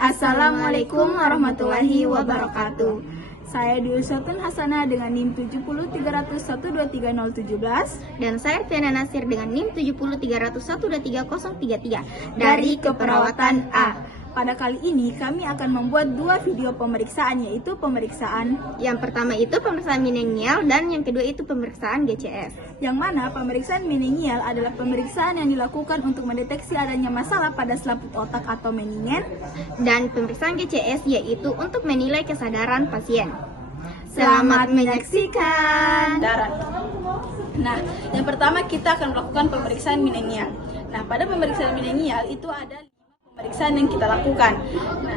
Assalamualaikum warahmatullahi wabarakatuh. Saya Dwi Uswatun Hasanah dengan NIM 7030121017 dan saya Fiana Nasir dengan NIM 7030123033 dari Keperawatan A. Pada kali ini kami akan membuat dua video pemeriksaan, yaitu pemeriksaan yang pertama itu pemeriksaan meningial dan yang kedua itu pemeriksaan GCS. Yang mana pemeriksaan meningial adalah pemeriksaan yang dilakukan untuk mendeteksi adanya masalah pada selaput otak atau meningen, dan pemeriksaan GCS yaitu untuk menilai kesadaran pasien. Selamat menyaksikan. Nah, yang pertama kita akan melakukan pemeriksaan meningial. Nah, pada pemeriksaan meningial itu ada pemeriksaan yang kita lakukan. Nah,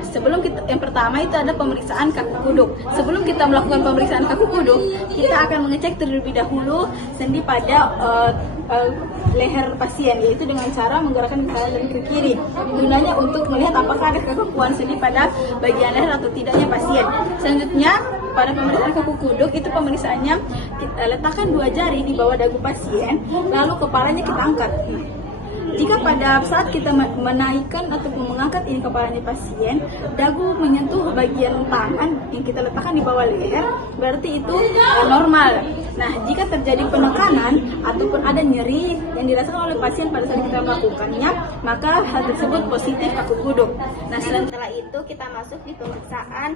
yang pertama itu ada pemeriksaan kaku kuduk. Sebelum kita melakukan pemeriksaan kaku kuduk, kita akan mengecek terlebih dahulu sendi pada leher pasien, yaitu dengan cara menggerakkan ke kanan dan ke kiri. Gunanya untuk melihat apakah ada kekakuan sendi pada bagian leher atau tidaknya pasien. Selanjutnya, pada pemeriksaan kaku kuduk itu pemeriksaannya kita letakkan 2 jari di bawah dagu pasien, lalu kepalanya kita angkat. Jika pada saat kita menaikkan ataupun mengangkat ini kepalanya pasien, dagu menyentuh bagian tangan yang kita letakkan di bawah leher, berarti itu normal. Nah, jika terjadi penekanan ataupun ada nyeri yang dirasakan oleh pasien pada saat kita melakukannya, maka hal tersebut positif kaku kuduk. Nah, setelah itu kita masuk di pemeriksaan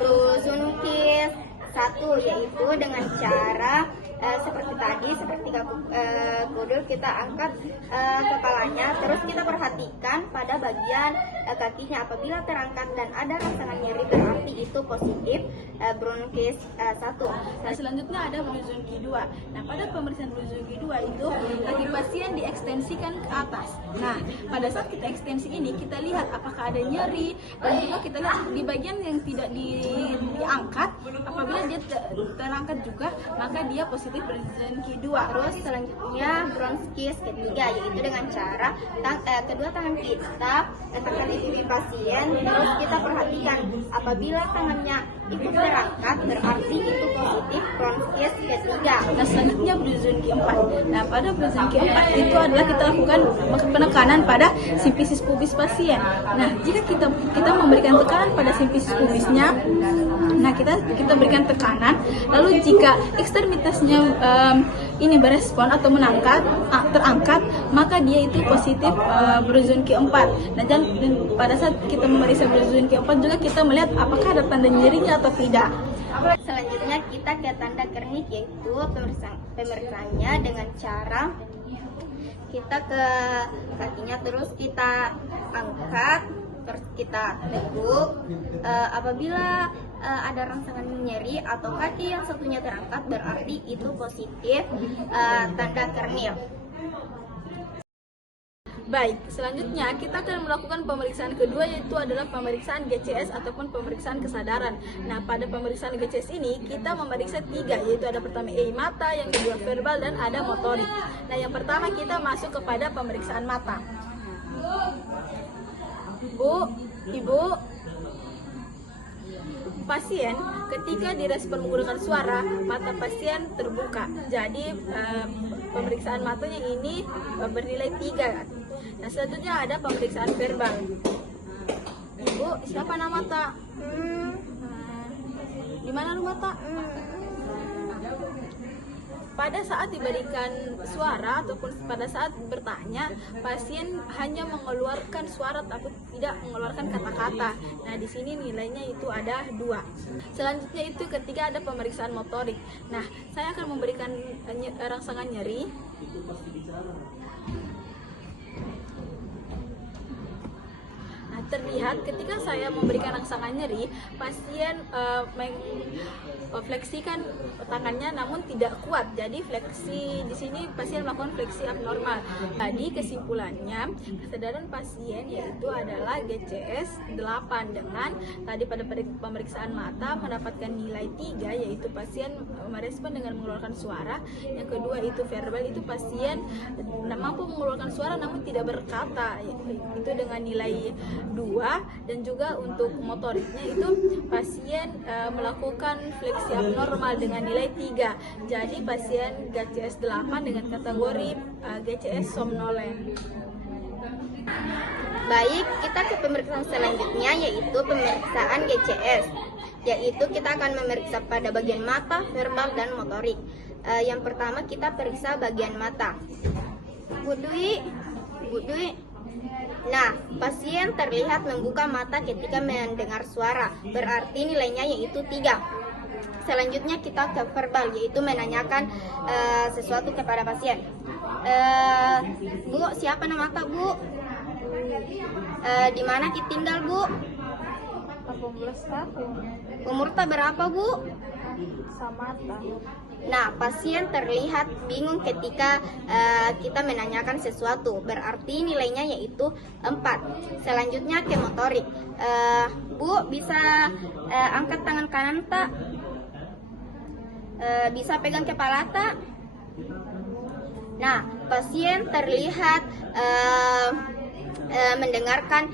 Bruzunukis 1, yaitu dengan cara seperti tadi, seperti kuduk, kita angkat kepalanya, terus kita perhatikan pada bagian kakinya. Apabila terangkat dan ada rangsangan nyeri, berarti itu positif Bruzunukis 1. Nah, selanjutnya ada Bruzunukis 2. Nah, pada pemeriksaan Bruzunukis 2 itu kaki pasien diekstensikan ke atas. Nah, pada saat kita ekstensi ini, kita lihat apakah ada nyeri, dan juga kita lihat di bagian yang tidak diangkat. Apabila dia terangkat juga, maka dia positif Bruzunukis 2. Terus selanjutnya Bruzunukis ketiga, yaitu dengan cara kedua tangan kita tekan di pipi pasien, terus kita perhatikan apabila tangannya ikut terangkat, berarti itu positif Bruzunukis ketiga. Nah, selanjutnya Bruzunukis 4. Nah, pada Bruzunukis 4 itu adalah kita lakukan penekanan pada simfisis pubis pasien. Nah, jika kita memberikan tekanan pada simfisis pubisnya, nah kita berikan tekanan, lalu jika ekstremitasnya ini berespon atau terangkat, maka dia itu positif Bruzunukis 4. Nah, dan pada saat kita memeriksa Bruzunukis 4 juga kita melihat apakah ada tanda nyerinya atau tidak. Selanjutnya kita ke tanda kernik, yaitu pemeriksaannya dengan cara kita ke kakinya, terus kita angkat, terus kita teguk. Apabila ada rangsangan nyeri atau kaki yang satunya terangkat, berarti itu positif tanda kernil. Baik, selanjutnya kita akan melakukan pemeriksaan kedua, yaitu adalah pemeriksaan GCS ataupun pemeriksaan kesadaran. Nah, pada pemeriksaan GCS ini kita memeriksa 3, yaitu ada pertama mata, yang kedua verbal, dan ada motorik. Nah, yang pertama kita masuk kepada pemeriksaan mata. Ibu, pasien ketika direspon menggunakan suara, mata pasien terbuka. Jadi pemeriksaan matanya ini bernilai 3. Nah, selanjutnya ada pemeriksaan verbal. Ibu, siapa nama tak? Di mana rumah tak? Pada saat diberikan suara ataupun pada saat bertanya, pasien hanya mengeluarkan suara tapi tidak mengeluarkan kata-kata. Nah, di sini nilainya itu ada 2. Selanjutnya itu ketika ada pemeriksaan motorik. Nah, saya akan memberikan rangsangan nyeri. Terlihat ketika saya memberikan rangsangan nyeri, pasien mengfleksikan tangannya namun tidak kuat. Jadi fleksi di sini pasien melakukan fleksi abnormal. Tadi kesimpulannya kesadaran pasien yaitu adalah GCS 8, dengan tadi pada pemeriksaan mata mendapatkan nilai 3, yaitu pasien merespon dengan mengeluarkan suara. Yang kedua itu verbal, itu pasien mampu mengeluarkan suara namun tidak berkata, itu dengan nilai 2. Dan juga untuk motoriknya itu pasien melakukan fleksi abnormal dengan nilai 3. Jadi pasien GCS 8 dengan kategori GCS somnolen. Baik, kita ke pemeriksaan selanjutnya yaitu pemeriksaan GCS. Yaitu kita akan memeriksa pada bagian mata, verbal, dan motorik. Yang pertama kita periksa bagian mata. Bu Dwi. Nah, pasien terlihat membuka mata ketika mendengar suara, berarti nilainya yaitu 3. Selanjutnya kita ke verbal, yaitu menanyakan sesuatu kepada pasien. Bu, siapa nama Kak, Bu? Di mana kita tinggal, Bu? 18 tahun. Umur tak berapa, Bu? Samata. Nah, pasien terlihat bingung ketika kita menanyakan sesuatu, berarti nilainya yaitu 4. Selanjutnya ke motorik. Bu, bisa angkat tangan kanan tak? Bisa pegang kepala tak? Nah, pasien terlihat mendengarkan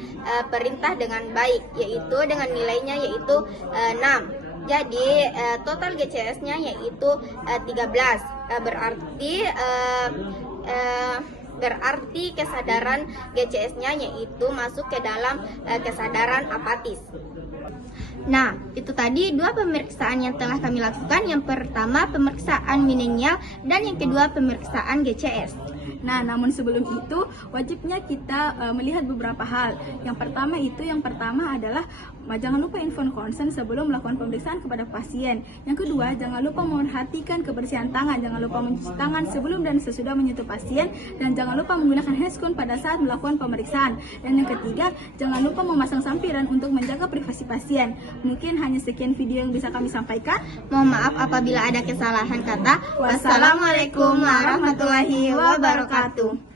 perintah dengan baik, yaitu dengan nilainya yaitu 6. Jadi total GCS-nya yaitu 13. Berarti kesadaran GCS-nya yaitu masuk ke dalam kesadaran apatis. Nah, itu tadi 2 pemeriksaan yang telah kami lakukan. Yang pertama pemeriksaan Minengial dan yang kedua pemeriksaan GCS. Nah, namun sebelum itu wajibnya kita melihat beberapa hal. Yang pertama adalah jangan lupa inform konsen sebelum melakukan pemeriksaan kepada pasien. Yang kedua, jangan lupa memperhatikan kebersihan tangan. Jangan lupa mencuci tangan sebelum dan sesudah menyentuh pasien, dan jangan lupa menggunakan handphone pada saat melakukan pemeriksaan. Dan yang ketiga, jangan lupa memasang sampiran untuk menjaga privasi pasien. Mungkin hanya sekian video yang bisa kami sampaikan. Mohon maaf apabila ada kesalahan kata. Wassalamualaikum warahmatullahi wabarakatuh.